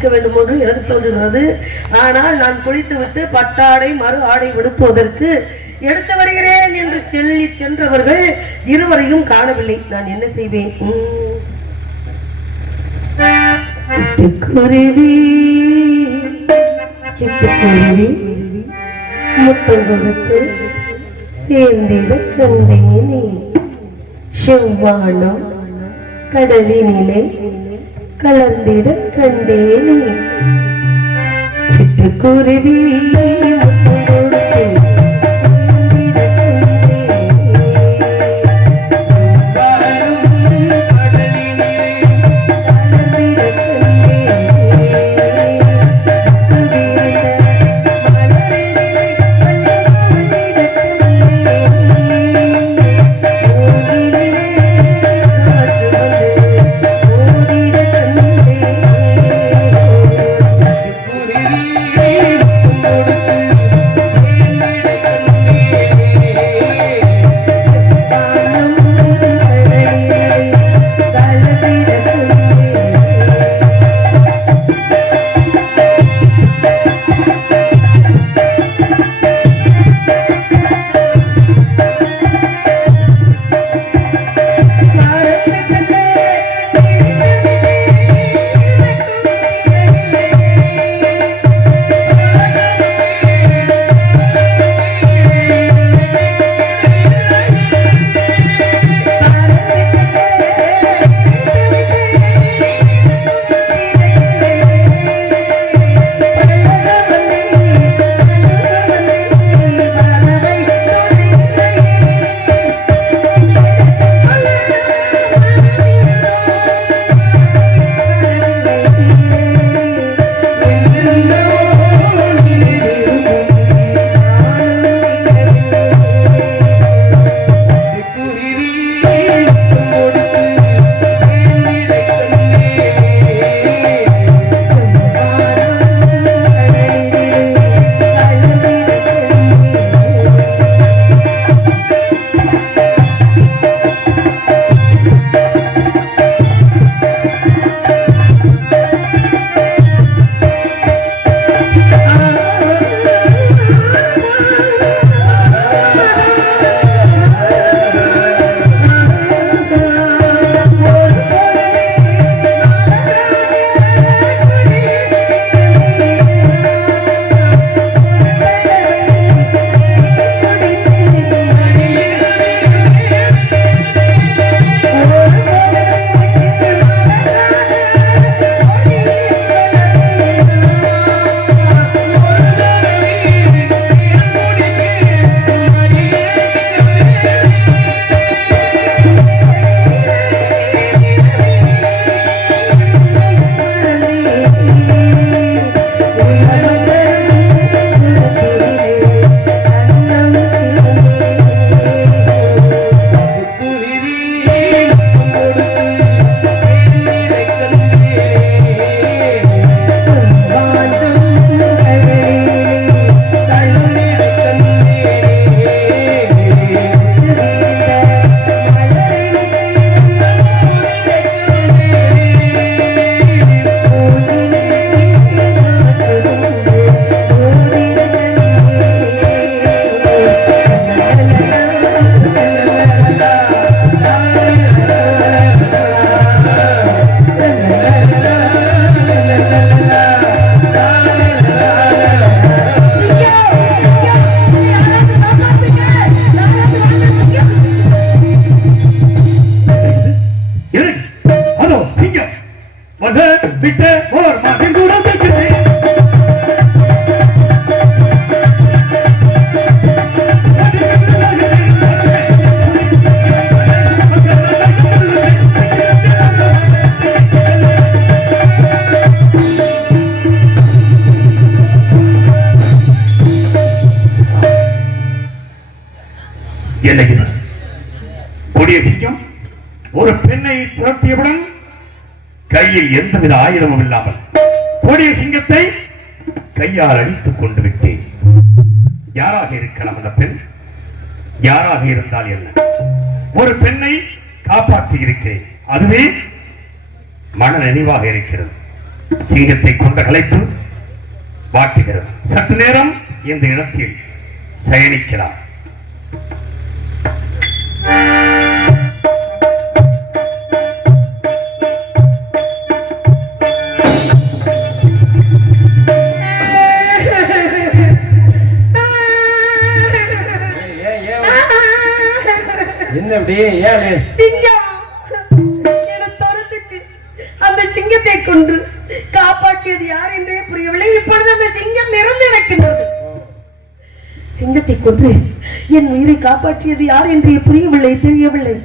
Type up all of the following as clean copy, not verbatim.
இருக்க வேண்டும் என்று எனக்கு தோன்றுகிறது. ஆனால் நான் குளித்துவிட்டு பட்டாடை மறு ஆடை விடுப்பதற்கு எடுத்து வருகிறேன் என்று சொல்லி சென்றவர்கள் இருவரையும் காணவில்லை. நான் என்ன செய்வேன்? சிட்டுக்குருவி சிட்டுக்குருவி முத்தம் கொடுத்து சேர்ந்திட கண்டேனே, செவ்வானம் கடலினிலே கலந்திட கண்டேனே. சிட்டுக்குருவி முத்தம் கொடுத்து கொடிய சிங்கம் ஒரு பெண்ணை துரத்தியவுடன் கையில் எந்தவித ஆயுதமும் இல்லாமல் கொடிய சிங்கத்தை கையால் அடித்துக் கொண்டு விட்டேன். யாராக இருக்கலாம் அந்த பெண்? யாராக இருந்தால் என்ன? ஒரு பெண்ணை காப்பாற்றி இருக்கிறேன், அதுவே மன நினைவாக இருக்கிறது. சிங்கத்தை கொண்ட களைப்பு வாட்டுகிறது. சற்று நேரம் இந்த இடத்தில் சயனிக்கலாம். சிங்கம் என துரத்துச்சு. அந்த சிங்கத்தை கொன்று காப்பாற்றியது யார் என்றே புரியவில்லை. இப்பொழுது அந்த சிங்கம் நிறந்து நடக்கின்றது. சிங்கத்தை கொன்று என் உயிரை காப்பாற்றியது யார் என்றே புரியவில்லை, தெரியவில்லை.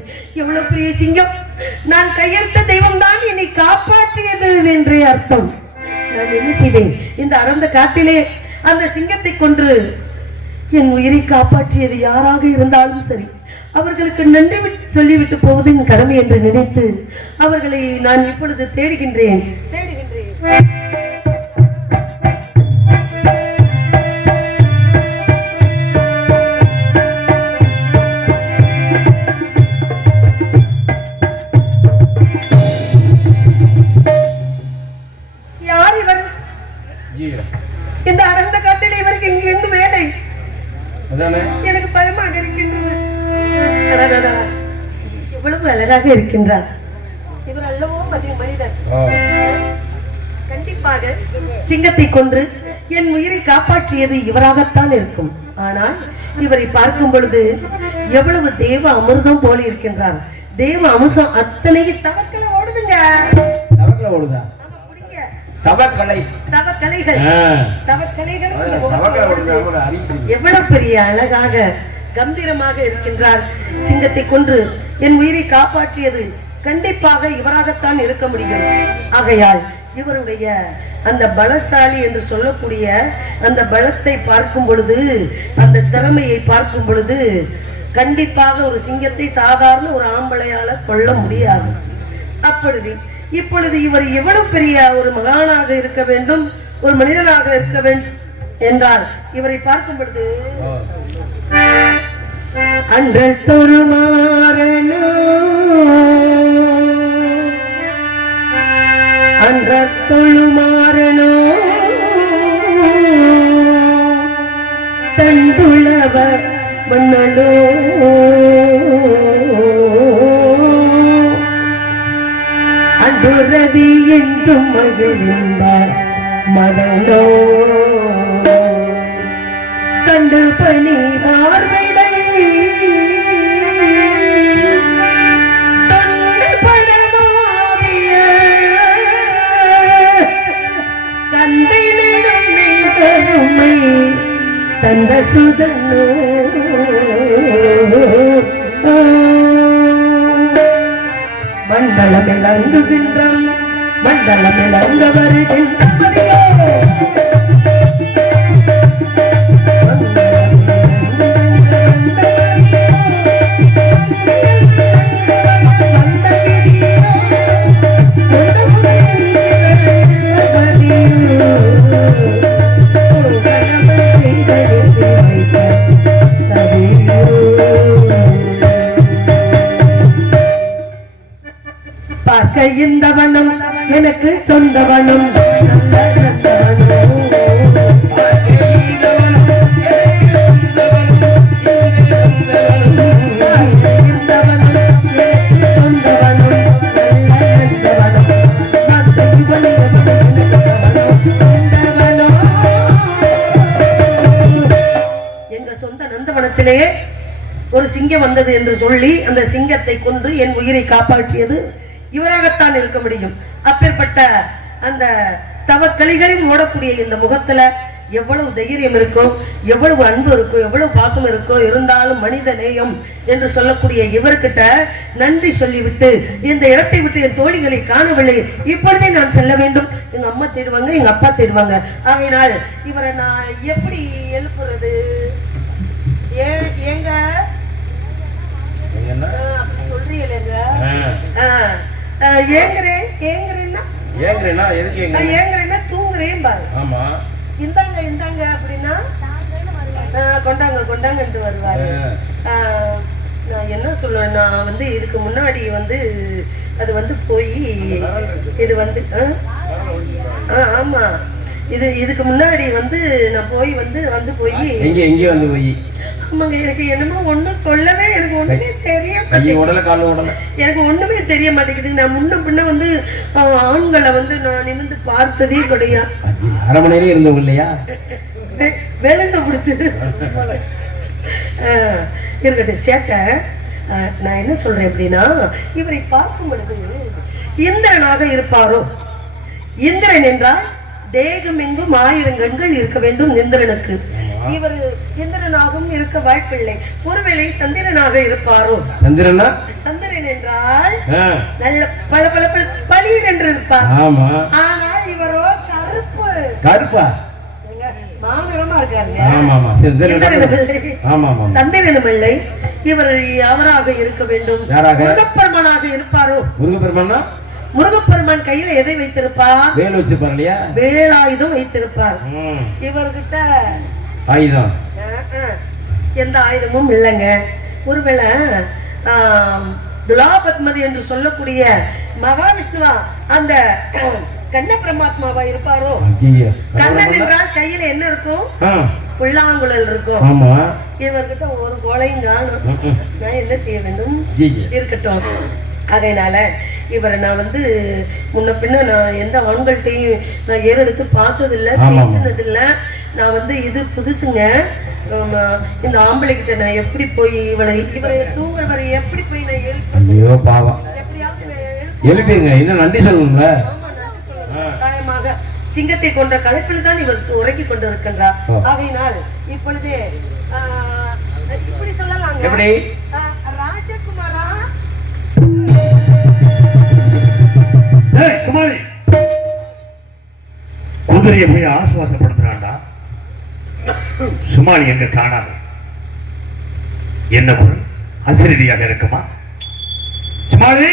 எவ்வளவு பெரிய சிங்கம்! நான் கையெடுத்த தெய்வம் தான் என்னை காப்பாற்றியது என்றே அர்த்தம். நான் என்ன செய்வேன்? இந்த அடர்ந்த காட்டிலே அந்த சிங்கத்தை கொன்று என் உயிரை காப்பாற்றியது யாராக இருந்தாலும் சரி, அவர்களுக்கு நன்றி சொல்லிவிட்டு போவது என் கடமை என்று நினைத்து அவர்களை நான் இப்பொழுது தேடுகின்றேன். யார் இவர்? இந்த அடர்ந்த காட்டில் இவருக்கு எங்கு வேலை? எனக்கு பயமாக இருக்கின்றது. எவ்வளவு அழகாக இருக்கின்றார் இவர் அல்லவோ மனிதர். கண்டிப்பாக சிங்கத்தை கொன்று என் உயிரை காப்பாற்றியது இவராகத்தான் இருக்கும். ஆனால் இவரை பார்க்கும் பொழுது எவ்வளவு தேவ அமிர்தம் போல இருக்கின்றார். தேவ அம்சம் அத்தனை தவக்கலை ஓடுதுங்க. எவ்வளவு பெரிய அழகாக கம்பீரமாக இருக்கின்றார். சிங்கத்தை கொன்று என் உயிரை காப்பாற்றியது கண்டிப்பாக இவராகத்தான் இருக்க முடியும். ஆகையால் இவருடைய அந்த பலசாலி என்று சொல்லக்கூடிய அந்த பலத்தை பார்க்கும் பொழுது, அந்த திறமையை பார்க்கும் பொழுது கண்டிப்பாக ஒரு சிங்கத்தை சாதாரண ஒரு ஆம்பளையால கொள்ள முடியாது. இப்பொழுது இவர் எவ்வளவு பெரிய ஒரு மகானாக இருக்க வேண்டும், ஒரு மனிதனாக இருக்க வேண்டும் என்றால் இவரை பார்க்கும் பொழுது அன்றல் தொழுமாறனோ அன்றல் தொழுமாறனோ தண்டுளவ மன்னனோ அன்புரதி என்றும் மகிழ்ந்தார் மதனோ கண்டு பணி பார்வையை தொண்டு படமாதிய கந்தினிடம் கருமை தந்த சுதனோ மண்டலம் இளங்குகின்றான் மண்டலம் இளங்க வருகின்றோ பார்க்க இந்த வனம் எனக்கு சொந்த வனம் நல்ல எங்க சொந்த நந்தவனத்திலே ஒரு சிங்கம் வந்தது என்று சொல்லி அந்த சிங்கத்தை கொன்று என் உயிரை காப்பாற்றியது இவராகத்தான் இருக்க முடியும். அப்பேற்பட்ட அந்த தவக்கலிகளையும் ஓடக்கூடிய இந்த முகத்துல எவ்வளவு தைரியம் இருக்கும், எவ்வளவு அன்பு இருக்கும், எவ்வளவு பாசம் இருக்கும். இருந்தாலும் மனித நேயம் என்று சொல்லக்கூடிய இவர்கிட்ட நன்றி சொல்லிவிட்டு இந்த இடத்தை விட்டு என் தோழிகளை காணவில்லை, இப்பொழுதே நான் செல்ல வேண்டும். எங்க அம்மா தேடுவாங்க, எங்க அப்பா தேடுவாங்க. ஆகையினால் இவரை நான் எப்படி எழுப்புறது? ஏங்க அப்படி சொல்றீங்களேங்க. ஏங்குறேன்னா தூங்குறேன் பாரு. இந்தாங்க இந்தாங்க அப்படின்னா கொண்டாங்க கொண்டாங்கன்ட்டு வருவாரு. நான் என்ன சொல்லுவேன், நான் வந்து இதுக்கு முன்னாடி வந்து அது வந்து போய் இது வந்து ஆமா, இதுக்கு முன்னாடி வந்து நான் போய் வந்து போய் எங்க வந்து போய் ஆமாங்க, எனக்கு என்னமோ ஒண்ணும் சொல்லவே, எனக்கு ஒண்ணுமே தெரிய எனக்கு ஒண்ணுமே தெரிய மாட்டேங்குது. நான் முன்ன பின்ன வந்து ஆண்களை வந்து நான் நிமிந்து பார்த்ததே கிடையாது. அரை மணி நேரம் இருந்தவங்க இல்லையா? வேலைங்க பிடிச்சது இருக்கட்டும். சேட்டை நான் என்ன சொல்றேன் அப்படின்னா, இவரை பார்க்கும் பொழுது இந்திரனாக இருப்பாரோ? இந்திரன் என்றால் தேகம் எங்கும் 1000 கண்கள் இருக்க வேண்டும் இந்திரனுக்கு. இவர் இந்திரனாகவும் இருக்க வாய்ப்பில்லை. ஒருவேளை சந்திரனாக இருப்பாரோ? சந்திரன் என்றால் நல்ல பல பல பளிர் என்று இருப்பார். ஆனால் இவரோ கருப்பா மாநிலமா இருக்காருங்க. சந்திரனும் இல்லை. இவர் அவராக இருக்க வேண்டும். முருகப்பெருமானாக இருப்பாரோ? முருகப்பெருமான் கையில எதை வைத்திருப்பார்? வேல் வச்சிருப்பார் இல்லையா? வேலாயுதம் வைத்திருப்பார். இவர்கிட்ட ஆயுதம் எந்த ஆயுதமும் இல்லைங்க. ஒருவேளை துலாபத்மதி என்று சொல்லக்கூடிய மகாவிஷ்ணுவா அந்த கண்ண பரமாத்மாவா இருப்பாரோ? கண்ணன் என்றால் கையில என்ன இருக்கும்? புல்லாங்குழல் இருக்கும். இவர்கிட்ட ஒரு கோலையும் காணும். நான் என்ன செய்ய வேண்டும்? இருக்கட்டும். அதனால இவரை நான் வந்து முன்ன பின்ன நான் எந்த ஆண்கள்கிட்டையும் நான் ஏறெடுத்து பார்த்ததில்லை, பேசினதில்லை. நான் வந்து இது புதுசுங்க. இந்த ஆம்பளை கிட்ட நான் எப்படி போய் இவரை தூங்குறவரை எப்படி போய் நான் எப்படியாவது நன்றி சொல்லணும்ல. கட்டாயமாக சிங்கத்தை கொண்ட கலைப்பில் தான் இவர் உறக்கி கொண்டு இருக்கின்றார். ஆகையினால் இப்பொழுதே இப்படி சொல்லலாங்க, ராஜகுமாரா குதிரையை போய் ஆசுவாசப்படுத்துறாண்டா. சுமாரி எங்க காணாது. என்ன குரல் அசிரதியாக இருக்குமா? சுமாரி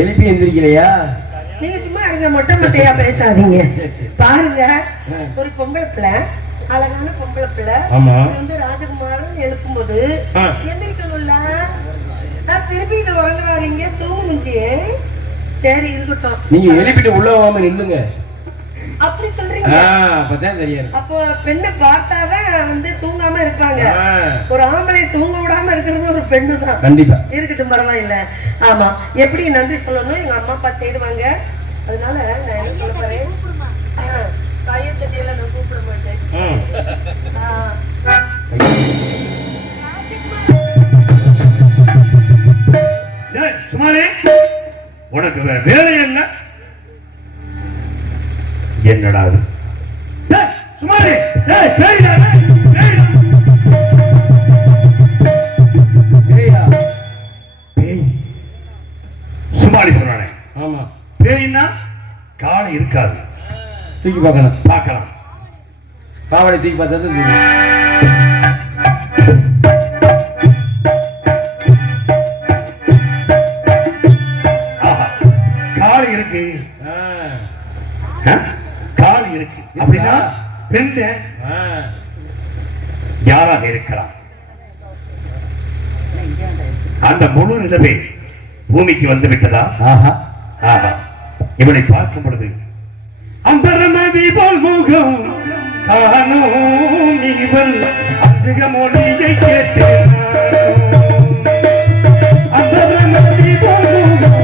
எழுப்பி எந்திரிக்கலையா? நீங்க சும்மா இருங்க, மொட்டை மொட்டையா பேசாதீங்க. பாருங்க, ஒரு பொம்பளை பிள்ளை, அழகான பொம்பளை பிள்ளை வந்து ராஜகுமாரன் எழுப்பும் போது எந்திரிக்கணும்ல. திருப்பிட்டு உறங்குறாருங்க, தூங்குச்சு. சரி இருக்கட்டும், நீங்க எழுப்பிட்டு உள்ள போகாம நில்லுங்க. அப்படி சொல்றீங்க? அப்பதான் தெரியாது. அப்போ பெண்ணை பார்த்தாதான் வந்து தூங்காம இருப்பாங்க. ஒரு ஆம்பளை தூங்க விடாம இருக்கிறது ஒரு பெண்ணு தான். கண்டிப்பா இருக்கட்டும், பரவாயில்ல. ஆமா, எப்படி நன்றி சொல்லணும் எங்க அம்மா அப்பா தேடுவாங்க. அதனால நான் என்ன சொல்ல போறேன், கையத்தட்டியெல்லாம் நான் கூப்பிட மாட்டேன். சுமாரே உனக்கு வேற வேலை என்ன? என்னடா சுமாரே சுமாரி சொல்றானே. ஆமா, பேய்னா காலை இருக்காது, தூக்கி பார்க்கலாம். காவலை தூக்கி பார்த்தது காலை இருக்கு. கால் இருக்கு அப்படின்னா பெண் யாராக இருக்கலாம்? அந்த முழு நிலவே பூமிக்கு வந்து விட்டதா? இவனை பார்க்கும் பொழுது அந்த ரமதி போல் முகம் காணோம். இவள் அஞ்சுக மொழியை கேட்டேன். அந்த ரமதி போல் முகம்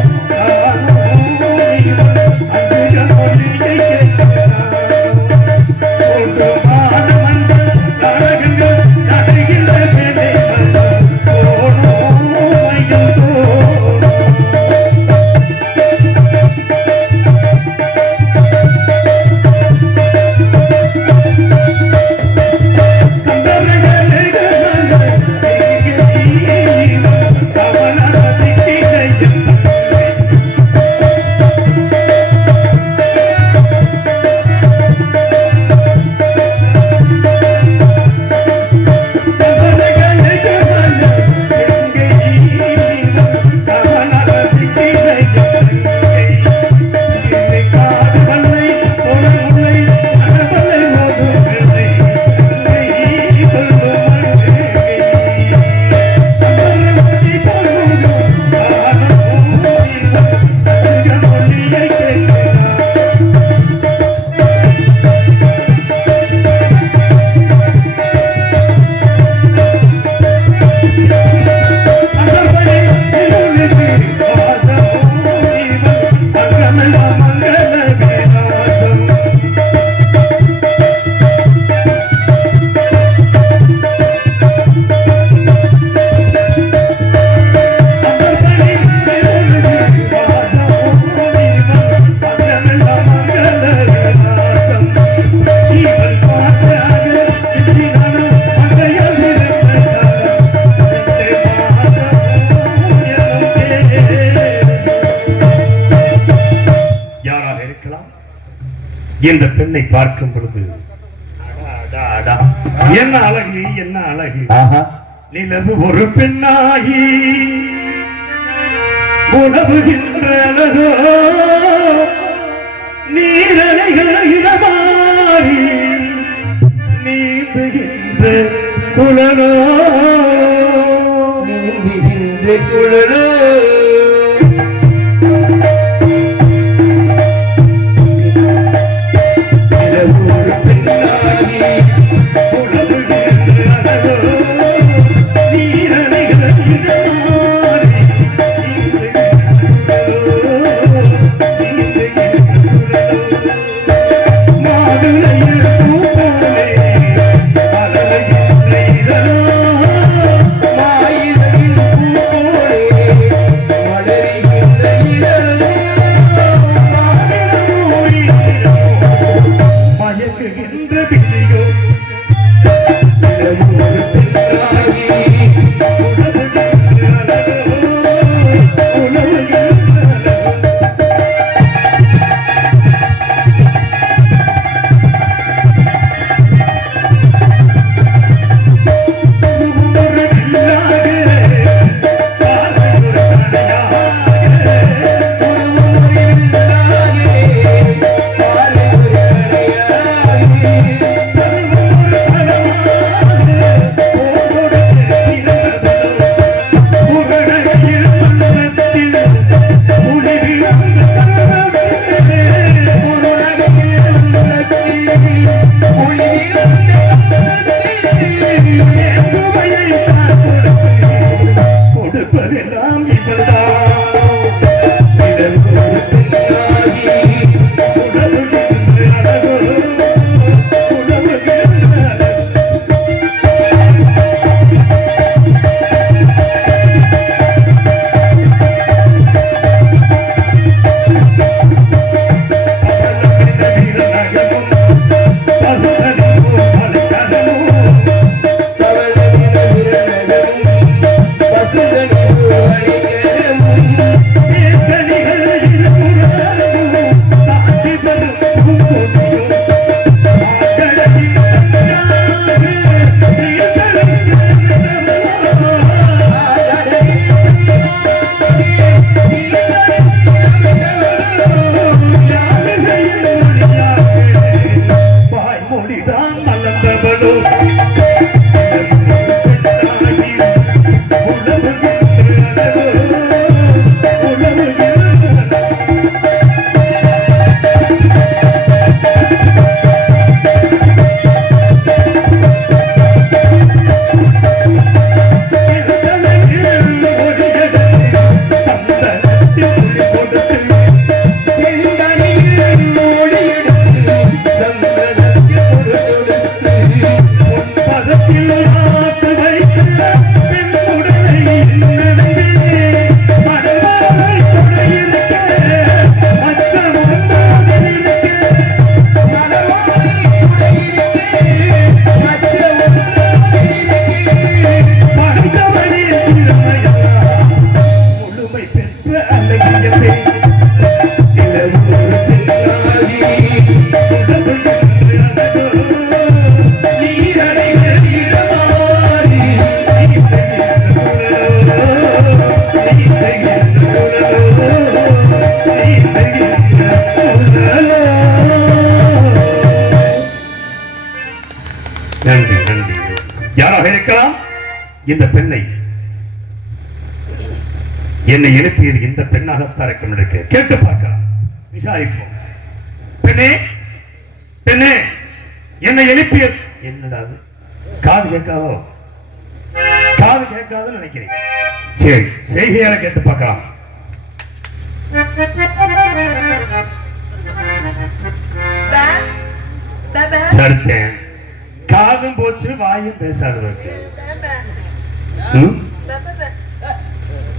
அண்டமெல்லாம் மங்கள விலாசம். இந்த பெண்ணை பார்க்கும் பொழுது என்ன அழகு, என்ன அழகு. நிலவு ஒரு பெண்ணாகி உணவுகின்ற அழகோ, நீரலைகள் இடமாறி நீந்துகின்ற குழலோ, நீந்துகின்ற குழலோ. இந்த பெண்ணை என்னை எழுப்பியது இந்த பெண்ணாகத்தான் இருக்கும் என்று கேட்டு பார்க்கலாம், விசாரிப்போம். பெண்ணே, பெண்ணே, என்னை எழுப்பியது என்னடா? காது கேட்காதோ? காது கேட்காதுன்னு நினைக்கிறேன். சரி, செய்கையால கேட்டு பார்க்கலாம். தடுத்தேன். காதும் போச்சு, வாயும் பேசாதவருக்கு.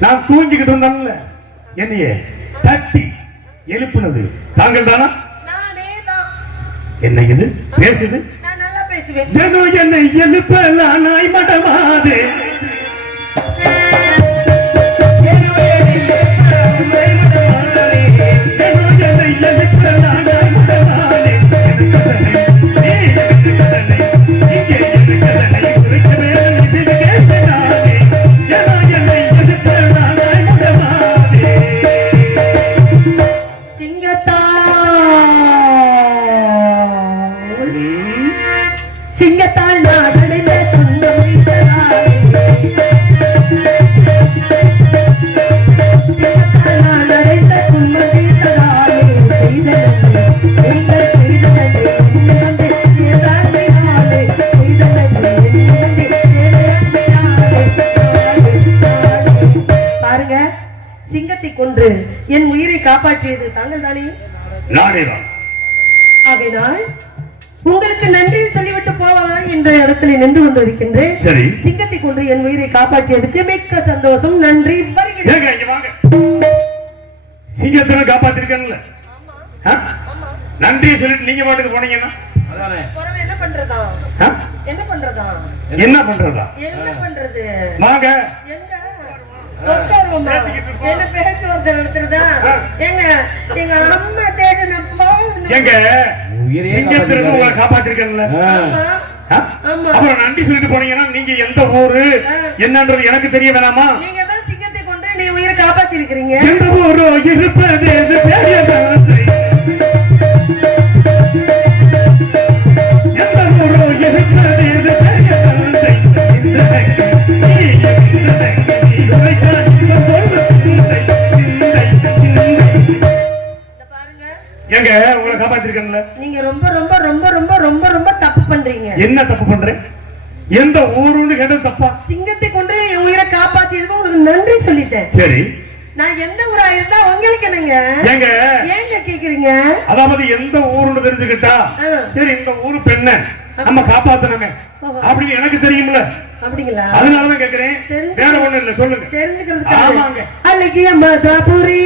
நான் தூங்கிக்கிட்டு இருந்தான்ல, என்னையே தட்டி எழுப்புனது தாங்கள் தானா? என்ன இது பேசுது? ஜனோ என்னை எழுப்பலாம் நாய் மடமாதே. சிங்கத்தால் நாடடைந்த துன்பம் வைத்ததாலே, சிங்கத்தால் நாடடைந்த துன்பம் வைத்ததாலே, செய்த நன்றி நீங்கள் செய்த நன்றி என்னை வந்து சேர்ந்த அன்பினாலே, செய்த நன்றி என்னை வந்து சேர்ந்த அன்பினாலே. பாருங்க, சிங்கத்தை கொன்று என் உயிரை காப்பாற்றியது தாங்கள் தானே? நானேதான். ஆகையினால் உங்களுக்கு நன்றி சொல்லிவிட்டு போவதான் இந்த இடத்துல நின்று கொண்டிருக்கின்றேன். சரி, சிங்கத்தை கொண்டு என் உயிரை காப்பாற்றியதுக்கு மிக்க சந்தோஷம், நன்றி. வருகிறேன். சிங்கத்தை காப்பாத்திருக்கேன்ல, நன்றி சொல்லிட்டு நீங்க பாட்டுக்கு போனீங்கன்னா என்ன பண்றதா? என்ன பண்றதா? என்ன பண்றதா? என்ன பண்றது? வாங்க, எங்க உட்காருவோமா? என்ன பேச்சு ஒருத்தர் நடத்துறதா? எங்க எங்க அம்மா தேடி நான் போகணும். எங்க சிங்கத்திலிருந்து உங்களை காப்பாத்திருக்கேன்ல, அப்புறம் நன்றி சொல்லிட்டு போனீங்கன்னா நீங்க எந்த ஊரு என்னன்றது எனக்கு தெரிய வேணாமா? நீங்க தான் சிங்கத்தை கொண்டு நீ உயிரை காப்பாத்தி இருக்கிறீங்க. எந்த ஊரோ இருப்பது எந்த ஊரோ இருப்பது எங்க உங்களை காப்பாத்திருக்கேன்ல. நீங்க ரொம்ப ரொம்ப ரொம்ப ரொம்ப ரொம்ப ரொம்ப தப்பு பண்றீங்க. என்ன தப்பு பண்றேன்? எந்த ஊருன்னு கேட்டது தப்பா? சிங்கத்தை கொண்டு என் உயிரை காப்பாத்தியதுக்கு உங்களுக்கு நன்றி சொல்லிட்டேன். சரி, நான் எந்த ஊரா இருந்தா உங்களுக்கு என்னங்க? ஏங்க ஏங்க கேக்குறீங்க? அதாவது எந்த ஊருன்னு தெரிஞ்சுக்கிட்டா சரி, இந்த ஊரு பெண்ண நம்ம காப்பாத்தணுமே அப்படின்னு எனக்கு தெரியும்ல. அப்படிங்களா? அதனாலதான் கேக்குறேன், வேற ஒண்ணு இல்ல. சொல்லுங்க. தெரிஞ்சுக்கிறதுக்கு. அழகிய மதுராபுரி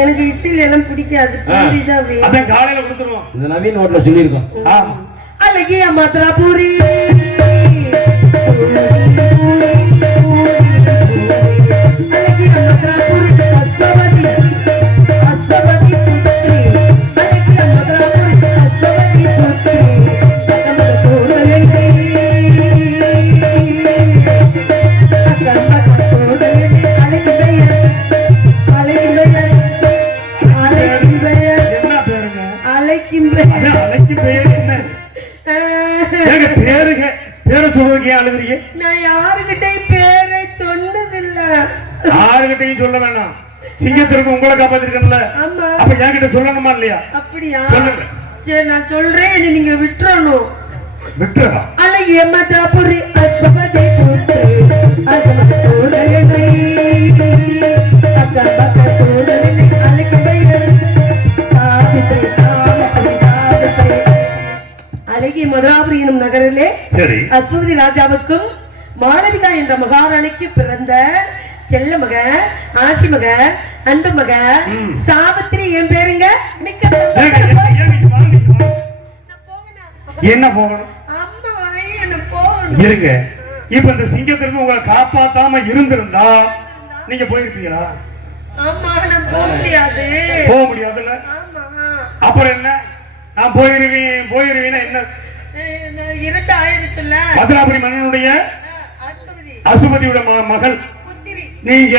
எனக்கு இட்லி எல்லாம் பிடிக்காது. காலையில கொடுத்துருவோம். இந்த நவீன் ஹோட்டல்ல சொல்லியிருக்கோம். அழகிய மதுராபுரி அழகிய மதுராபுரி அஸ்பவதி அஸ்பவதி புத்ரி அழகிய மதுராபுரி அஸ்பவதி புத்ரி அகமத கோடலென்றே அகமத கோடலென்றே அழகு பெயர் அழகு பெயர் அழகு பெயர் என்ன பேருங்க? அழைக்கும் பெயர். அழைக்கும் பெயர் என்ன? பேருங்க பேரை சொல்றதுக்கு ஏன் அழுகுறீங்க? நான் யாருகிட்டையும் பேரை சொன்னதில்ல. யாருகிட்டையும் சொல்ல வேணாம். சிங்கத்திற்கு உங்களை காப்பாத்திருக்கேன்ல, ஆமா. அப்ப என்கிட்ட சொல்லணுமா இல்லையா? அப்படியா? சொல்லுங்க. சரி, நான் சொல்றேன், நீங்க விட்டுறணும். விட்டுறா? அழகிய மதுராபுரி அஸ்பவதி புத்ரி அகமத கோடலென்றே அகமத கோடலென்றே அழகு பெயர் சாவித்ரி சாவித்ரி சாவித்ரி. அழகிய மதுராபுரி எனும் நகரிலே சரி, அஸ்பவதி ராஜாவுக்கும் மாளவிகா என்ற மகாராணிக்கு பிறந்த செல்ல மக, ஆசி மக, அன்பு மக சாவித்ரி என் பேருங்க. மிக்க என்ன போகணும்? அம்மா என்ன போகணும். இருங்க. இப்ப இந்த சிங்கத்திற்கு உங்களை காப்பாத்தாம இருந்திருந்தா நீங்க போயிருப்பீங்களா? ஆமா, நான் போக முடியாது. போக முடியாதுல்ல. ஆமா. அப்புறம் என்ன? நான் போயிருவீன்னா என்ன? இருட்டு ஆயிருச்சுல்ல. மதுராபுரி மன்னனுடைய அசுமதியோட மகள் நீங்க.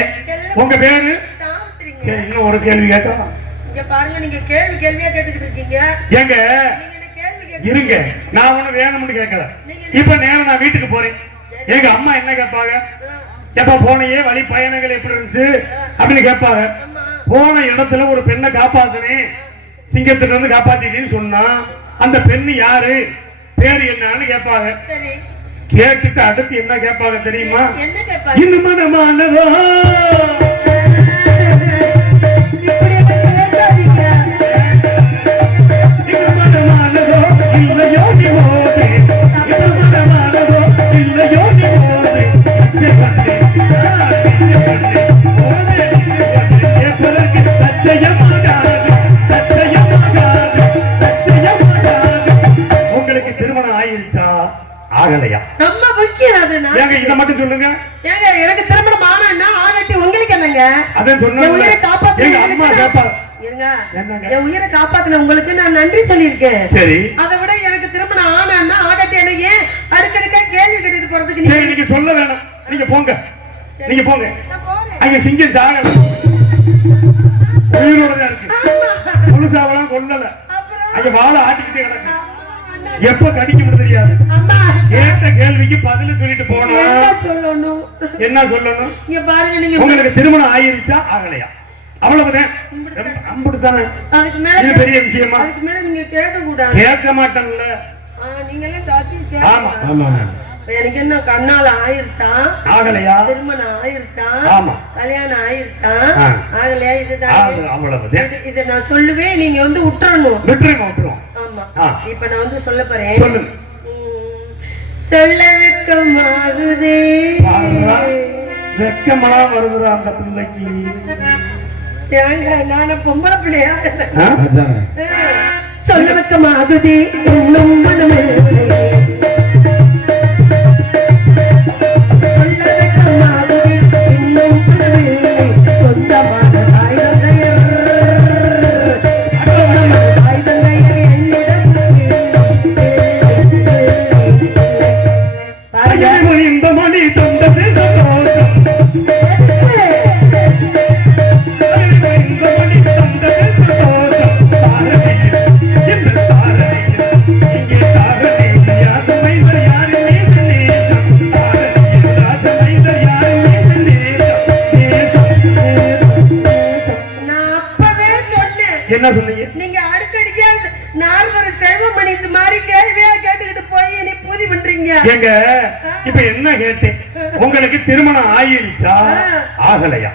உங்க பேரு சாவித்ரிங்க. சரி, இன்னும் ஒரு கேள்வி கேட்கலாம். இங்க பாருங்க, நீங்க கேள்வியா கேட்டுக்கிட்டு இருக்கீங்க. ஏங்க நீங்க என்ன கேள்வி இருங்க, நான் ஒண்ணு வேணும்னு கேட்கல. இப்ப நேரம் நான் வீட்டுக்கு போறேன். எங்க அம்மா என்ன கேட்பாங்க? எப்ப போனையே வழி பயணங்கள் எப்படி இருந்துச்சு அப்படின்னு கேட்பாங்க. போன இடத்துல ஒரு பெண்ணை காப்பாத்தினேன், சிங்கத்துல இருந்து காப்பாத்திட்டேன்னு சொன்னா அந்த பெண்ணு யாரு, பேரு என்னன்னு கேட்பாங்க. கேட்டுட்டு அடுத்து என்ன கேட்பாங்க தெரியுமா? என்ன கேட்பாங்க? இந்த மனமானதோ இப்படி கேட்காதீங்க. இந்த மனமானதோ இல்லையோ நீ ஓடு, இந்த மனமானதோ இல்லையோ நீ ஓடு, இச்சை பண்ணு, ஓடு, கேட்பதற்கு லட்சியமாகாது, லட்சியமாகாது, லட்சியமாகாது. உங்களுக்கு திருமணம் ஆயிருச்சா ஆகலையா? ரொம்ப முக்கியம் அது. ஏங்க இதை மட்டும் சொல்லுங்க. ஏங்க எனக்கு திருமணம் ஆனா ஆகட்டி உங்களுக்கு என்னங்க? அதான் சொன்னேன். என் உயிரை காப்பாத்துன எங்க அம்மா கேட்பாங்க. இருங்க. என்னங்க? என் உயிரை காப்பாத்தின உங்களுக்கு நான் நன்றி சொல்லியிருக்கேன். சரி. அதை விட எனக்கு திருமணம் ஆனா ஆகட்டி என்ன ஏன் அடுக்கடுக்கா கேள்வி கேட்டுட்டு போறதுக்கு சரி நீங்க சொல்ல வேணாம். நீங்க போங்க. நீங்க போங்க. நான் போறேன். அங்க சிங்கம் சாகல. உயிரோட தான் இருக்கு. முழுசாவெல்லாம் கொல்லல. அப்புறம் அங்க வாழை ஆட்டிக்கிட்டே கிடக்கு. அண்ணா, எப்ப கடிக்கும் தெரியாது. அம்மா கேட்ட கேள்விக்கு பதில் சொல்லிட்டு போனா என்ன சொல்லணும்? என்ன சொல்லணும்? இங்க பாருங்க நீங்க உங்களுக்கு திருமணம் ஆயிருச்சா ஆகலையா? அவ்வளவுதான். அம்புட்டுதானே. அதுக்கு மேல இது பெரிய விஷயமா? அதுக்கு மேல நீங்க கேட்க கூடாது. கேட்க மாட்டேன்ல. நீங்க எல்லாம் ஜாஸ்தி ஆமா கேட்க ஆமா. எனக்கு என்ன கண்ணால ஆயிருச்சா ஆகலையா? திருமணம் ஆயிருச்சா ஆமா. கல்யாணம் ஆயிருச்சா ஆ. ஆகலையா? இதுதான் அவ்வளவுதான். இதை நான் சொல்லுவேன், நீங்க வந்து விட்டுறணும். விட்டுருங்க விட்டுருவோம். ஆமா. ஆ. இப்ப நான் வந்து சொல்ல போறேன். சொல்லுங்க. சொல்ல வெக்கமாகுதே. பாருடா, வெக்கமா வருதுடா அந்த பிள்ளைக்கு. ஏங்க நான பொம்பளை பிள்ளையா? ஆ? அதான். சொல்ல வெக்கமாகுதே இன்னும் மனமில்லை. சொல்ல வெக்கமாகுதே இன்னும் மனமில்லை. சொந்தமான தாய் தந்தையர் தாய் தந்தையர் என்னிடம் பாருங்க. ஐயோ, இந்த மணி தந்தது சந்தோஷம். இந்த மணி தந்தது சந்தோஷம். தாரணியில், இந்த தாரணியில், இங்கே தாரணியில் யாசமைவர் யாரின் மீது நேசம். தாரணியில் யாசமைவர் யாரின் மீது நேசம். நேசம், நேசம், நேசம். நான் அப்பவே சொன்னேன். என்ன சொன்னீங்க? நீங்க அடுக்கடிக்கா நார்மல் செல்வ மணிஸ் மாதிரி கேள்வியா கேட்டுக்கிட்டு போய் நீ பூதி பண்றீங்க. ஏங்க இப்ப என்ன கேட்டேன்? உங்களுக்கு திருமணம் ஆயிருச்சா ஆகலையா?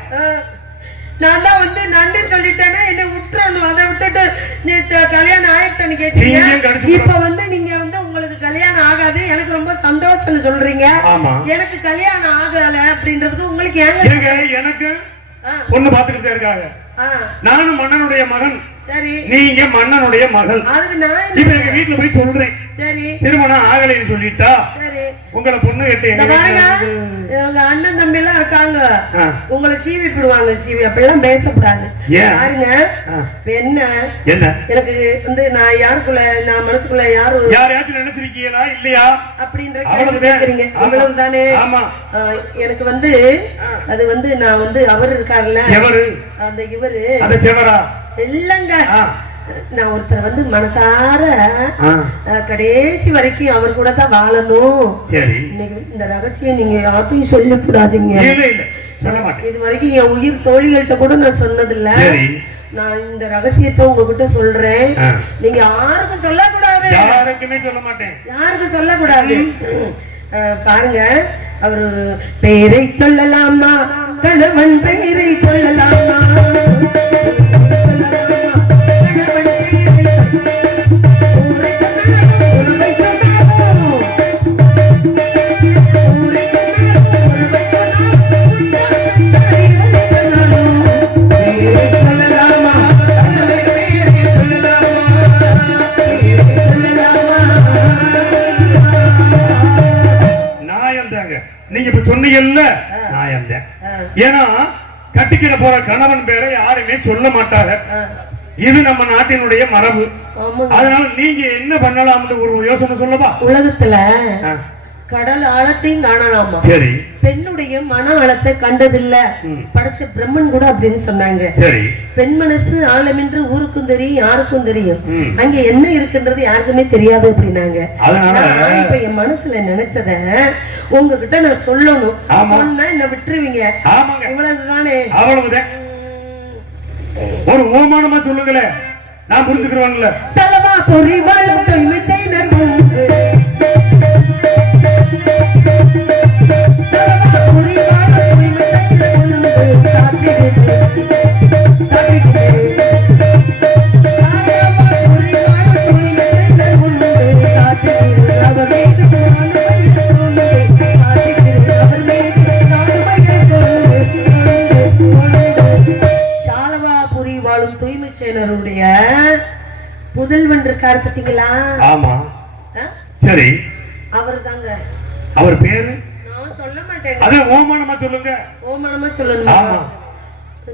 நான் தான் வந்து நன்றி சொல்லிட்டேன்னா என்ன விட்டுறணும். அதை விட்டுட்டு நீ கல்யாணம் ஆயிடுச்சான்னு சீனியம் கேட்டீங்க. கடிச்சு இப்ப வந்து நீங்க வந்து உங்களுக்கு கல்யாணம் ஆகாது எனக்கு ரொம்ப சந்தோஷம்னு சொல்றீங்க. ஆமா. எனக்கு கல்யாணம் ஆகல அப்படின்றதுக்கு உங்களுக்கு ஏங்க? ஏங்க எனக்கு பொண்ணு பாத்துக்கிட்டே இருக்காங்க. நானும் மன்னனுடைய மகன். சரி. நீங்க மன்னனுடைய மகள். அதுக்கு நான் இப்ப எங்க வீட்டுல போய் சொல்றேன். சரி. திருமணம் ஆகலைன்னு சொல்லிட்டா சரி. உங்களை பொண்ணு கேட்டு எங்க அண்ணன் தம்பி எல்லாம் இருக்காங்க. உங்களை சீவி விடுவாங்க. சீவி அப்படிலாம் பேசக்கூடாது. பாருங்க என்ன என்ன எனக்கு வந்து நான் யாருக்குள்ள நான் மனசுக்குள்ள யாரையாச்சும் நினைச்சிருக்கீங்களா இல்லையா அப்படின்ற கேள்வி கேக்குறீங்க. இவ்வளவுதானே. எனக்கு வந்து அது வந்து நான் வந்து அவர் இருக்காருல்ல எவரு அந்த இவரு அந்த செவரா இல்லங்க. நான் ஒருத்தர் வந்து மனசார கடைசி வரைக்கும் அவர் கூட தான் வாழணும். இந்த ரகசியம் நீங்க யார்ட்டையும் சொல்லக்கூடாதீங்க. இது வரைக்கும் என் உயிர் தோழிகள்கிட்ட கூட நான் சொன்னதில்ல. நான் இந்த ரகசியத்தை உங்ககிட்ட சொல்றேன். நீங்க யாருக்கும் சொல்லக்கூடாது. யாருக்குமே சொல்ல மாட்டேன். யாருக்கும் சொல்லக்கூடாது. பாருங்க அவரு பெயரை சொல்லலாமா கணவன் பெயரை சொல்லலாமா நீங்க இப்ப சொன்னீங்கல்ல நியாயம் தான். ஏன்னா கட்டிக்கிட போற கணவன் பேரை யாருமே சொல்ல மாட்டாங்க. இது நம்ம நாட்டினுடைய மரபு. அதனால நீங்க என்ன பண்ணலாம்னு ஒரு யோசனை சொல்லவா? உலகத்துல கடல் ஆழத்தையும் காணலாமா. சரி. பெண்ணுடைய மன ஆழத்தை கண்டதில்ல படைச்ச பிரம்மன் கூட அப்படின்னு சொன்னாங்க. சரி. பெண் மனசு ஆழமென்று ஊருக்கும் தெரியும் யாருக்கும் தெரியும். அங்க என்ன இருக்குன்றது யாருக்குமே தெரியாது அப்படின்னாங்க. இப்ப என் மனசுல நினைச்சத உங்ககிட்ட நான் சொல்லணும். சொன்னா என்ன விட்டுருவீங்க. இவ்வளவுதானே. அவ்வளவுதான். ஒரு ஓமானமா சொல்லுங்களே, நான் புரிஞ்சுக்கிறேன்ல. செலவா பொறி வாழும் தூய்மை செய்தர் முதல்வன் இருக்காரு பாத்தீங்களா? ஆமா. சரி, அவரு தாங்க. அவர் பேரு நான் சொல்ல மாட்டேன். அத ஓமானமா சொல்லுங்க. ஓமானமா சொல்லணுமா? ஆமா.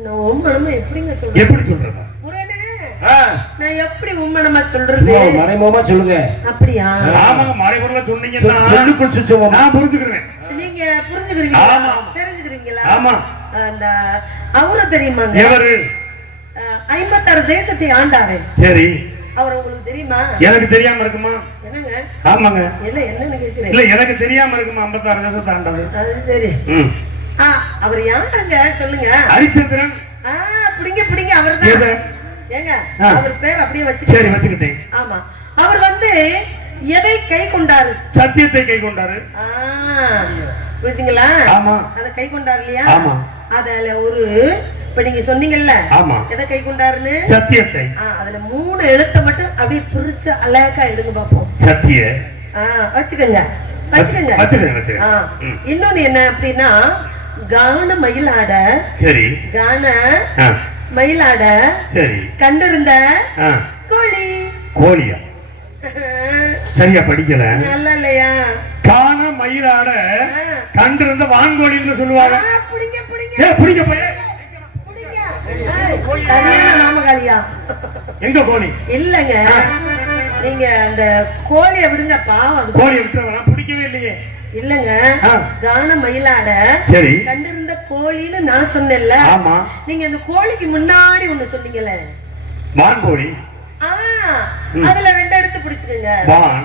நான் ஓமானமா எப்படிங்க சொல்றது? எப்படி சொல்றது? புரியனே. நான் எப்படி ஓமானமா சொல்றது? மறைமுகமா சொல்லுங்க. அப்படியா? ஆமா, மறைமுகமா சொன்னீங்கன்னா சொல்லி குடிச்சுச்சோம். நான் புரிஞ்சுக்கிறேன். நீங்க புரிஞ்சுக்கிறீங்களா? ஆமா. தெரிஞ்சுக்கிறீங்களா? ஆமா. அந்த அவரை தெரியுமாங்க? எவரு? 56 தேசத்தை ஆண்டாரே. சரி. அவர் உங்களுக்கு தெரியுமா? எனக்கு தெரியாம இருக்குமா? என்னங்க? ஆமாங்க. இல்ல என்னன்னு கேக்குறேன். இல்ல எனக்கு தெரியாம இருக்குமா 56 தேசத்தை ஆண்டாரு? அது சரி. அவர் யாருங்க சொல்லுங்க? ஹரிச்சந்திரன். பிடிங்க அவர்தான். ஏங்க அவர் பேர் அப்படியே வச்சு. சரி, வச்சுக்கிட்டேன். ஆமா. அவர் வந்து எதை கை கொண்டாரு? சத்தியத்தை கை கொண்டாரு. புரியுதுங்களா? ஆமா. அத கை கொண்டாரு இல்லையா? ஆமா. அதுல ஒரு இப்ப நீங்க சொன்னீங்கல்ல, ஆமா, எதை கை கொண்டாருன்னு? சத்தியத்தை. அதுல 3 எழுத்தை மட்டும் அப்படியே பிரிச்சு அழகா எடுங்க பாப்போம். சத்திய. வச்சுக்கோங்க. இன்னொன்னு என்ன அப்படின்னா, கான மயிலாட. சரி. கான மயிலாட. சரி. கண்டிருந்த கோழி. கோழியா? சரியா படிக்கல. நல்லா இல்லையா? கான மயிலாட கண்டிருந்த வான்கோழின்னு சொல்லுவாங்க. பிடிக்க போய் நாமகாலியா? எங்க கோழி? இல்லங்க, நீங்க அந்த கோழியை விடுங்க, பாவம். கோழியை விட்டுறவனா? பிடிக்கவே இல்லையே. இல்லங்க, கான மயிலாட சரி கண்டிருந்த கோழின்னு நான் சொன்னேன்ல. ஆமா. நீங்க அந்த கோழிக்கு முன்னாடி ஒண்ணு சொன்னீங்கல்ல, வான்கோழி. அதுல 2 எடுத்து பிடிச்சுக்கங்க. வான்.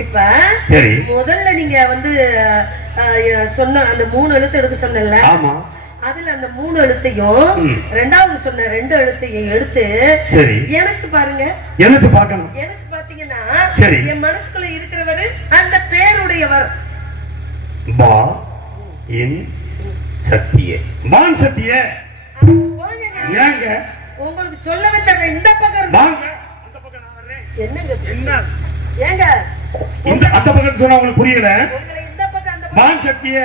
இப்ப சரி, முதல்ல நீங்க வந்து சொன்ன அந்த 3 எழுத்து எடுக்க சொன்னேன்ல. ஆமா. அதுல அந்த 3 எழுத்தையும் ரெண்டாவது சொன்ன 2 எழுத்தையும் எடுத்து சரி இணைச்சு பாருங்க. இணைச்சு பார்க்கணும். இணைச்சு பாத்தீங்கன்னா சரி, என் மனசுக்குள்ள இருக்கிறவர் அந்த பேருடையவர். பா இன் சத்திய. வான் சத்திய. ஏங்க உங்களுக்கு சொல்லவே தெரியல. இந்த பக்கம் வாங்க, அந்த பக்கம் நான் வரேன். என்னங்க என்ன? ஏங்க இந்த அந்த பக்கம் சொன்னா உங்களுக்கு புரியல. உங்களை இந்த பக்கம் அந்த பக்கம் வான் சத்திய.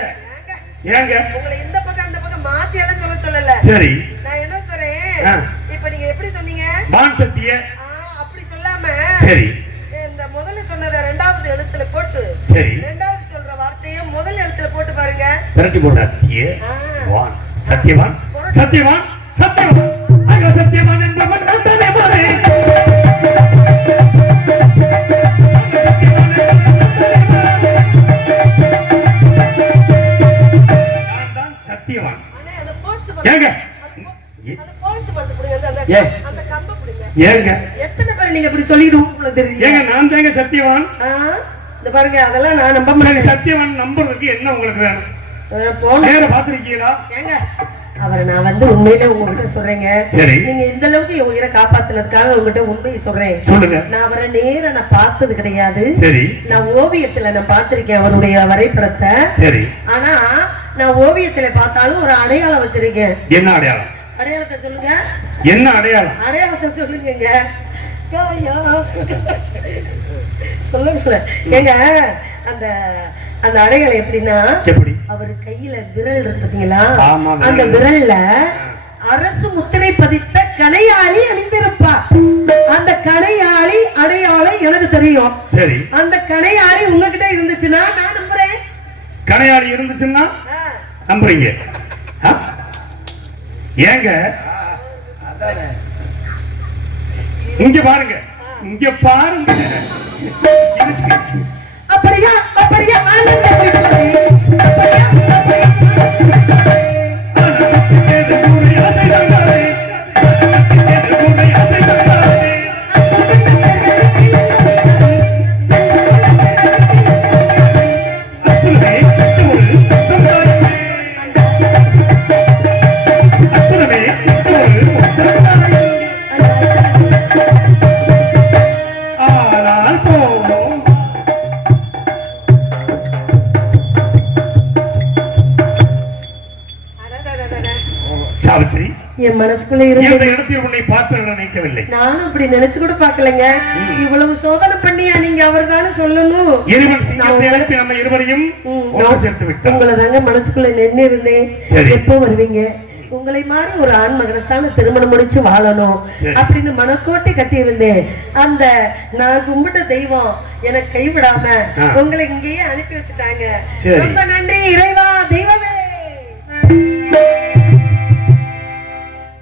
ஏங்க உங்களை இந்த பக்கம் அந்த பக்கம் மாத்தி எல்லாம் சொல்லல. சரி, நான் என்ன சொல்றேன், இப்ப நீங்க எப்படி சொன்னீங்க? வான் சத்திய. அப்படி சொல்லாம சரி, இந்த முதல்ல சொன்னத ரெண்டாவது எழுத்துல போட்டு சரி, ரெண்டாவது சொல்ற வார்த்தையை முதல் எழுத்துல போட்டு பாருங்க. பிரட்டி போடு. சத்திய வான். சத்தியவான். சத்தியவான். சத்தியவான். அங்க சத்தியவான் என்பவன் நந்தனே மாறே. சத்தியவான். ஏங்க அந்த போஸ்ட் பண்ணி புடிங்க. அந்த கம்ப புடிங்க. ஏங்க எத்தனை பேர் நீங்க இப்படி சொல்லிட்டு ஊருக்குள்ள தெரியுது? ஏங்க நான் தாங்க சத்தியவான். இந்த பாருங்க, அதெல்லாம் நான் நம்ப மாட்டேன். சத்தியவான் நம்பருக்கு என்ன உங்களுக்கு வேணும்? போன நேர பாத்துறீங்களா? ஏங்க அவரை நான் வந்து உண்மையில உங்ககிட்ட சொல்றேங்க. நீங்க இந்த அளவுக்கு என் உயிரை காப்பாத்துனதுக்காக உங்ககிட்ட உண்மையை சொல்றேன். சொல்லுங்க. நான் அவரை நேர நான் பார்த்தது கிடையாது. சரி. நான் ஓவியத்துல நான் பார்த்திருக்கேன் அவருடைய வரைபடத்தை. சரி. ஆனா நான் ஓவியத்துல பார்த்தாலும் ஒரு அடையாளம் வச்சிருக்கேன். என்ன அடையாளம்? அடையாளத்தை சொல்லுங்க. என்ன அடையாளம்? அடையாளத்தை சொல்லுங்க. சொல்லுங்க. ஏங்க அந்த அந்த அடையாளம் எப்படின்னா, அவர் கையில விரல் இருக்கு பாத்தீங்களா? அந்த விரல்ல அரசு முத்திரை பதித்த கணையாளி அணிந்திருப்பார். அந்த கணையாளி அடையாளம் எனக்கு தெரியும். சரி. அந்த கணையாளி உங்ககிட்ட இருந்துச்சுன்னா நான் நம்புறேன். கணையாளி இருந்துச்சுன்னா நம்புறீங்க? ஏங்க இங்க பாருங்க, இங்க பாருங்க. அப்படியா அப்படியா என் மனசுக்குள்ள நானும் அப்படி நினைச்சு கூட பாக்கலங்க. இவ்வளவு சோதனை பண்ணியா நீங்க அவர்தானே சொல்லணும். உங்களை தாங்க மனசுக்குள்ள நின்று இருந்தேன். எப்போ வருவீங்க உங்களை மாதிரி ஒரு ஆண் மகனத்தான திருமணம் முடிச்சு வாழணும் சரி. அப்படின்னு மனக்கோட்டை கட்டி இருந்தேன். அந்த நான் கும்பிட்ட தெய்வம் எனக்கு கைவிடாம உங்களை இங்கேயே அனுப்பி வச்சுட்டாங்க. சரி. ரொம்ப நன்றி இறைவா தெய்வமே.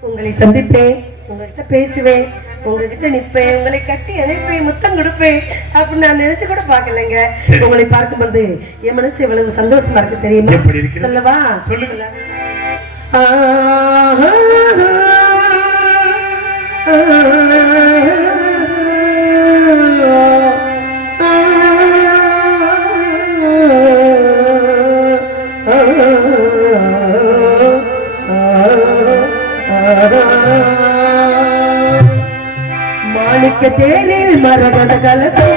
உங்களை சந்திப்பேன், உங்ககிட்ட பேசுவேன், உங்ககிட்ட நிப்பேன், உங்களை கட்டி அணைப்பேன், முத்தம் கொடுப்பேன் அப்படின்னு நான் நினைச்சு கூட பாக்கலைங்க. சரி. உங்களை பார்க்கும் பொழுது என் மனசு எவ்வளவு சந்தோஷமா இருக்கு தெரியுமா? எப்படி இருக்கிறது? சொல்லவா? சொல்லுங்க. மாணிக்க தேனில் மரகத கலசம்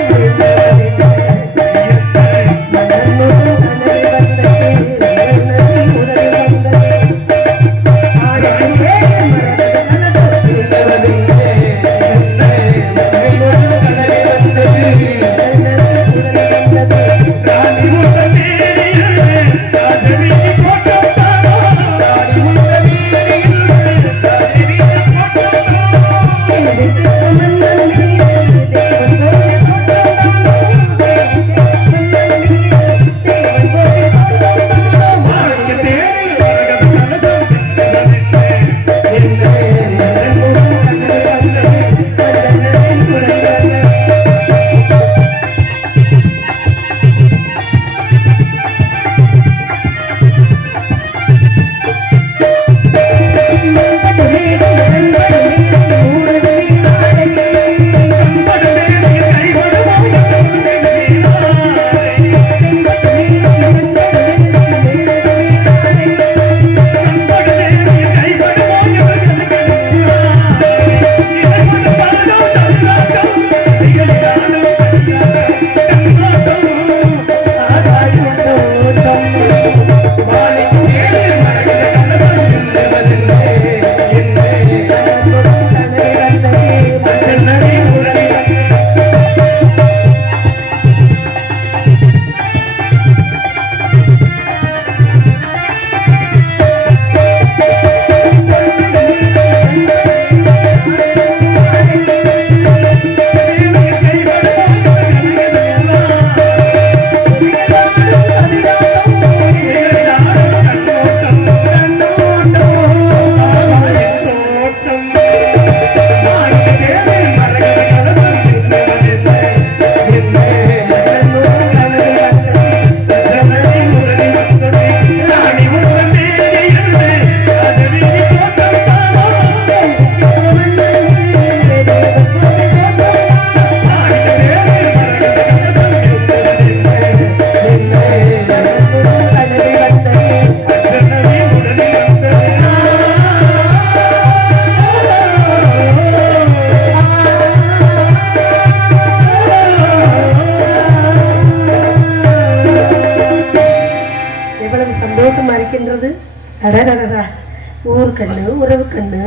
ஊர் கண்ணு உறவு கண்ணு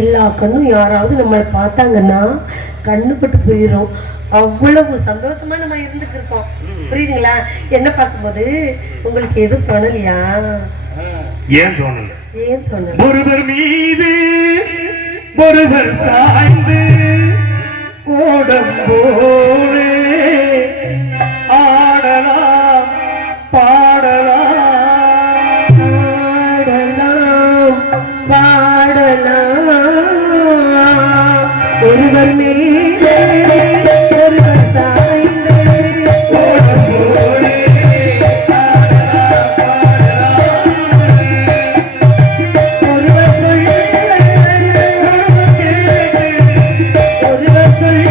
எல்லா கண்ணும் யாராவது நம்மளை பார்த்தாங்கன்னா கண்ணு பட்டு போயிடும். அவ்வளவு சந்தோஷமா நம்ம இருந்துட்டு இருக்கோம். புரியுதுங்களா? என்ன பார்க்கும்போது உங்களுக்கு எதுவும் தோணலையா? ஏன் தோணல? ஏன் தோணல? ஒருவர் மீது ஒருவர் சாய்ந்து ஓடம் போலே ஆடலாம் பாடலாம் ஒருவர் மீது ஒருவர் சாய்ந்து ஓடம் போலே ஆடலாம் பாடலாம் ஒருவர் சொல்ல ஒருவர் சொல்ல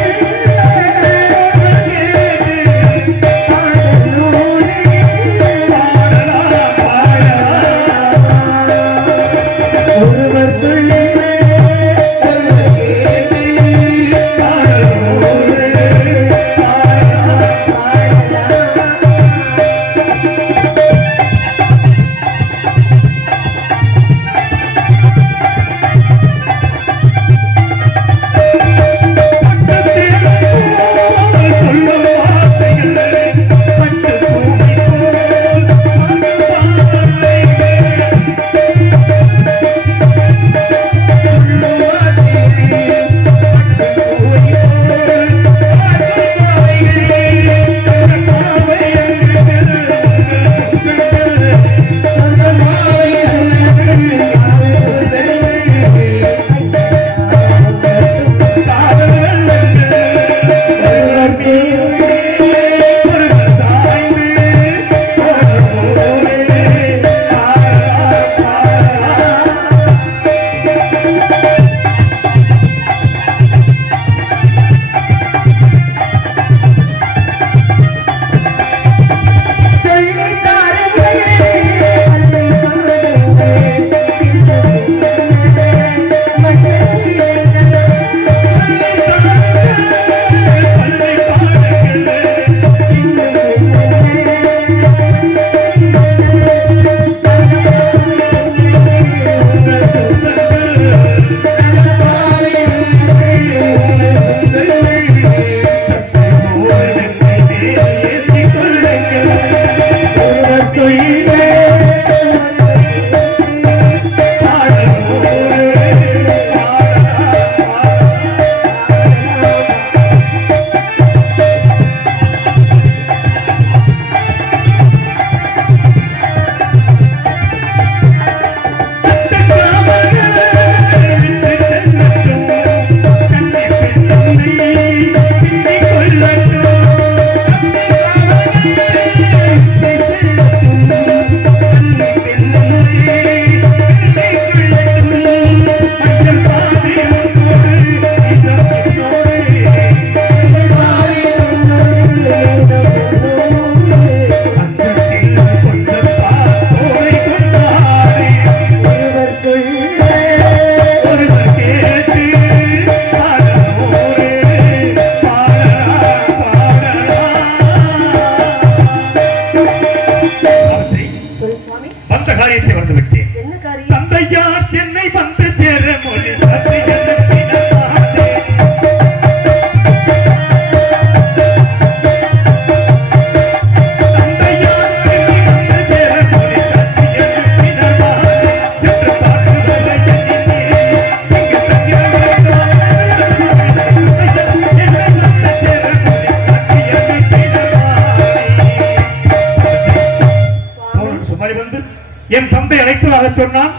என் தந்தை அழைத்ததாக சொன்னான்.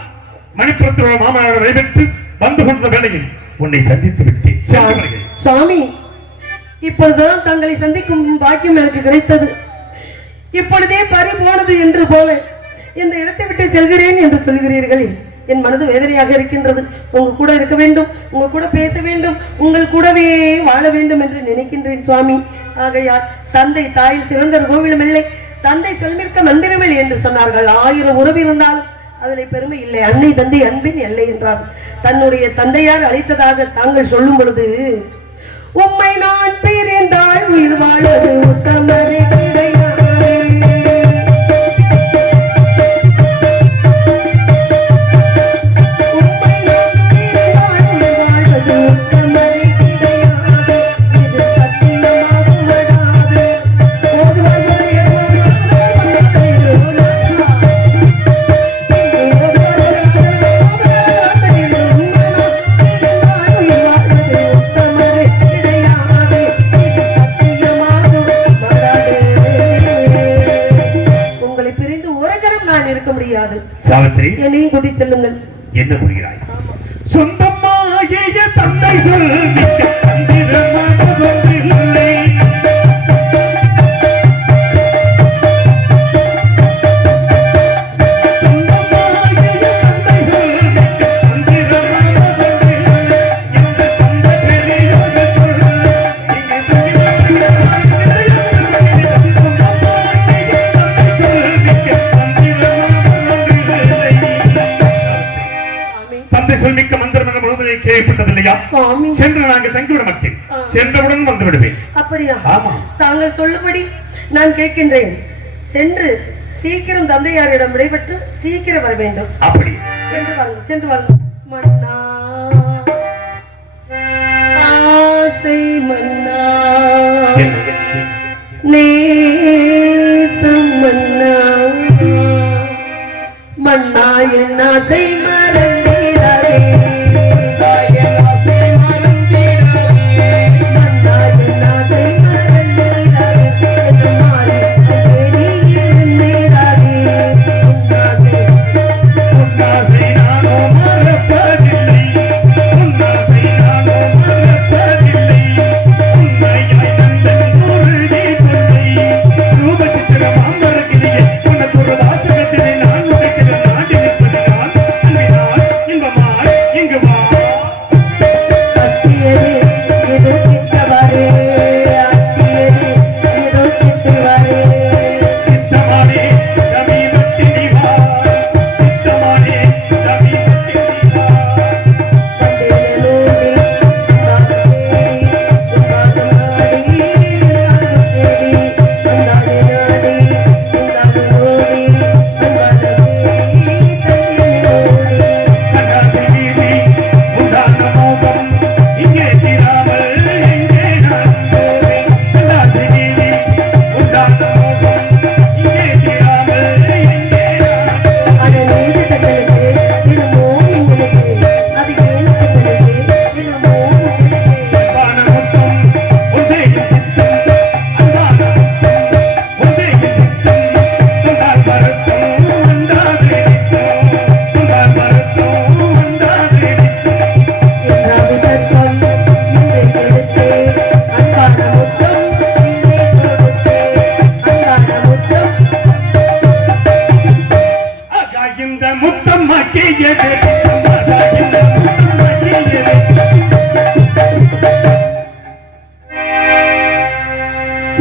மணிப்புரத்தில் உள்ள மாமனார் விடைபெற்று வந்து கொண்ட வேளையில் உன்னை சந்தித்து விட்டேன். சென்று வருகிறேன். சுவாமி, இப்பொழுதுதான் தங்களை சந்திக்கும் பாக்கியம் எனக்கு கிடைத்தது. இப்பொழுதே பறி போனது என்று போல இந்த இடத்தை விட்டு செல்கிறேன் என்று சொல்கிறீர்கள். என் மனது வேதனையாக இருக்கின்றது. உங்க கூட இருக்க வேண்டும், உங்க கூட பேச வேண்டும், உங்கள் கூடவே வாழ வேண்டும் என்று நினைக்கின்றேன் சுவாமி. ஆகையால் தந்தை தாயில் சிறந்த கோவிலும் இல்லை, தந்தை சொல்மிக்க மந்திரமில்லை என்று சொன்னார்கள். 1000 உறவு இருந்தாலும் அதில் பெருமை இல்லை. அன்னை தந்தை அன்பின் எல்லை என்றார். தன்னுடைய தந்தையார் அழைத்ததாக தாங்கள் சொல்லும் பொழுது, உம்மை நான் பிரிந்தால் உயிர் வாழ்வது உத்தமரே கிடையாது. சாவித்திரி, என்னையும் கூட்டி செல்லுங்கள். என்ன புரிகிறாய்? சொந்தமாகிய தந்தை சொல் சொல்மிக்க மந்திரம் என்ற முழுவதை கேள்விப்பட்டதில்லையா? சென்று நாங்கள் தங்கிவிட மாட்டேன், சென்றவுடன் வந்து விடுவேன். அப்படியா? தாங்கள் சொல்லுபடி நான் கேட்கின்றேன். சென்று சீக்கிரம் தந்தையாரிடம் விடைபெற்று சீக்கிரம் வர வேண்டும். அப்படி சென்று வாருங்கள், சென்று வாருங்கள். மன்னா ஆசை மன்னா நேசம் மன்னா மன்னா என் ஆசை மறந்திடாதே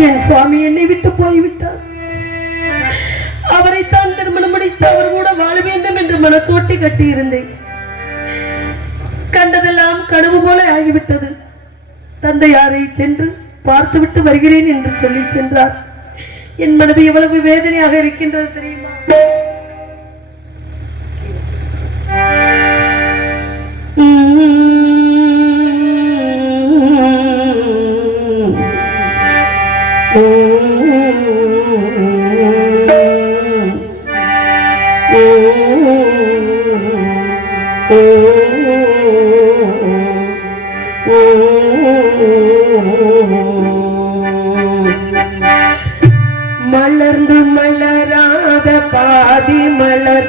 என் சுவாமி என்னை விட்டு போய்விட்டார். அவரைத்தான் திருமணம் முடித்து அவர் கூட வாழ வேண்டும் என்று மனக்கோட்டை கட்டி இருந்தேன். கண்டதெல்லாம் கனவு போல ஆகிவிட்டது. தந்தையாரை சென்று பார்த்துவிட்டு வருகிறேன் என்று சொல்லி சென்றார். என் மனது எவ்வளவு வேதனையாக இருக்கின்றது தெரியுமா? மலர்ந்து மலராத பாதி மலர்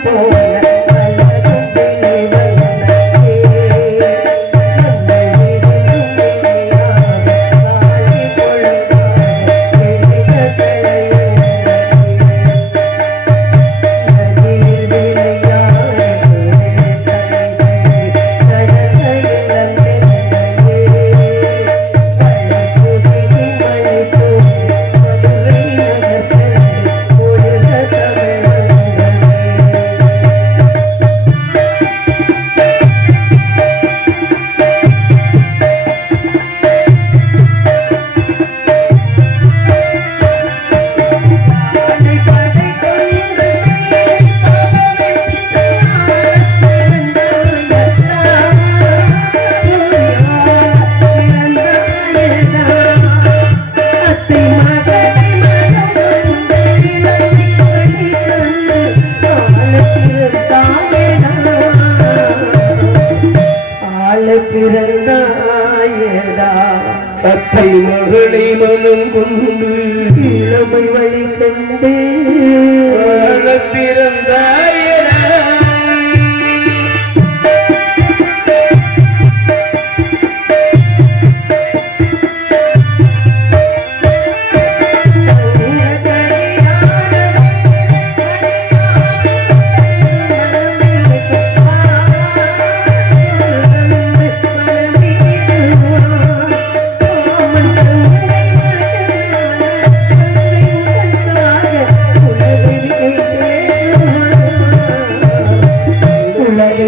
பிறந்தாயடா அத்தை மகளை மனம் கொண்டு இளமை வழி கண்டு வாழ பிறந்தாயடா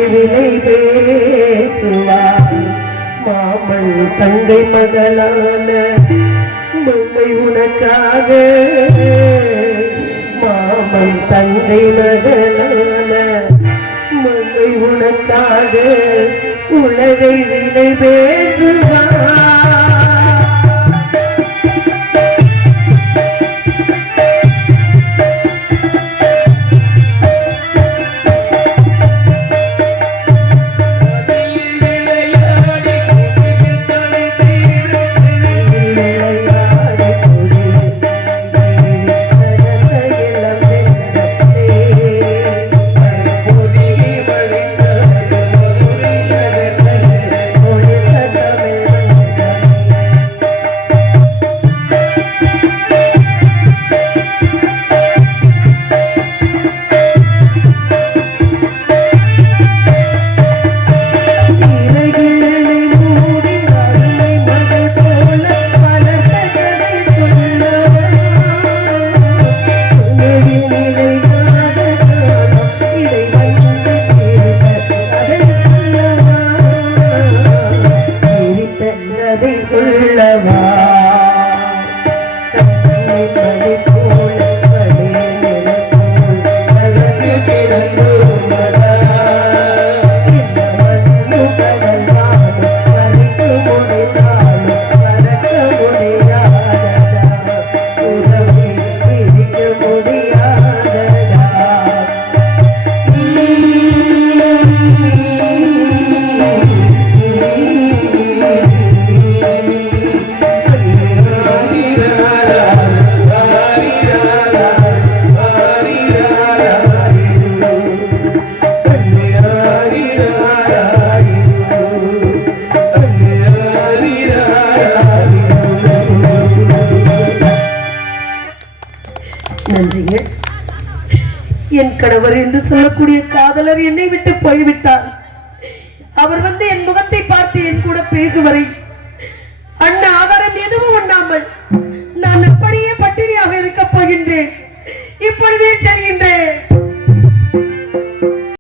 விலை பேசுவார் மாமன் தங்கை மகளான மங்கை உனக்காக மாமன் தங்கை மகளான மங்கை உனக்காக உலகை விலை பேசுவார் நன்றிங்க. என் கணவர் என்று சொல்லக்கூடிய காதலர் என்னை விட்டு போய்விட்டார். அவர் வந்து என் முகத்தை பார்த்து என் கூட பேசுவரை அண்ண ஆதாரம் எதுவும் உண்ணாமல் நான் அப்படியே பட்டினியாக இருக்க போகின்றேன். இப்பொழுதே செல்கின்றேன்.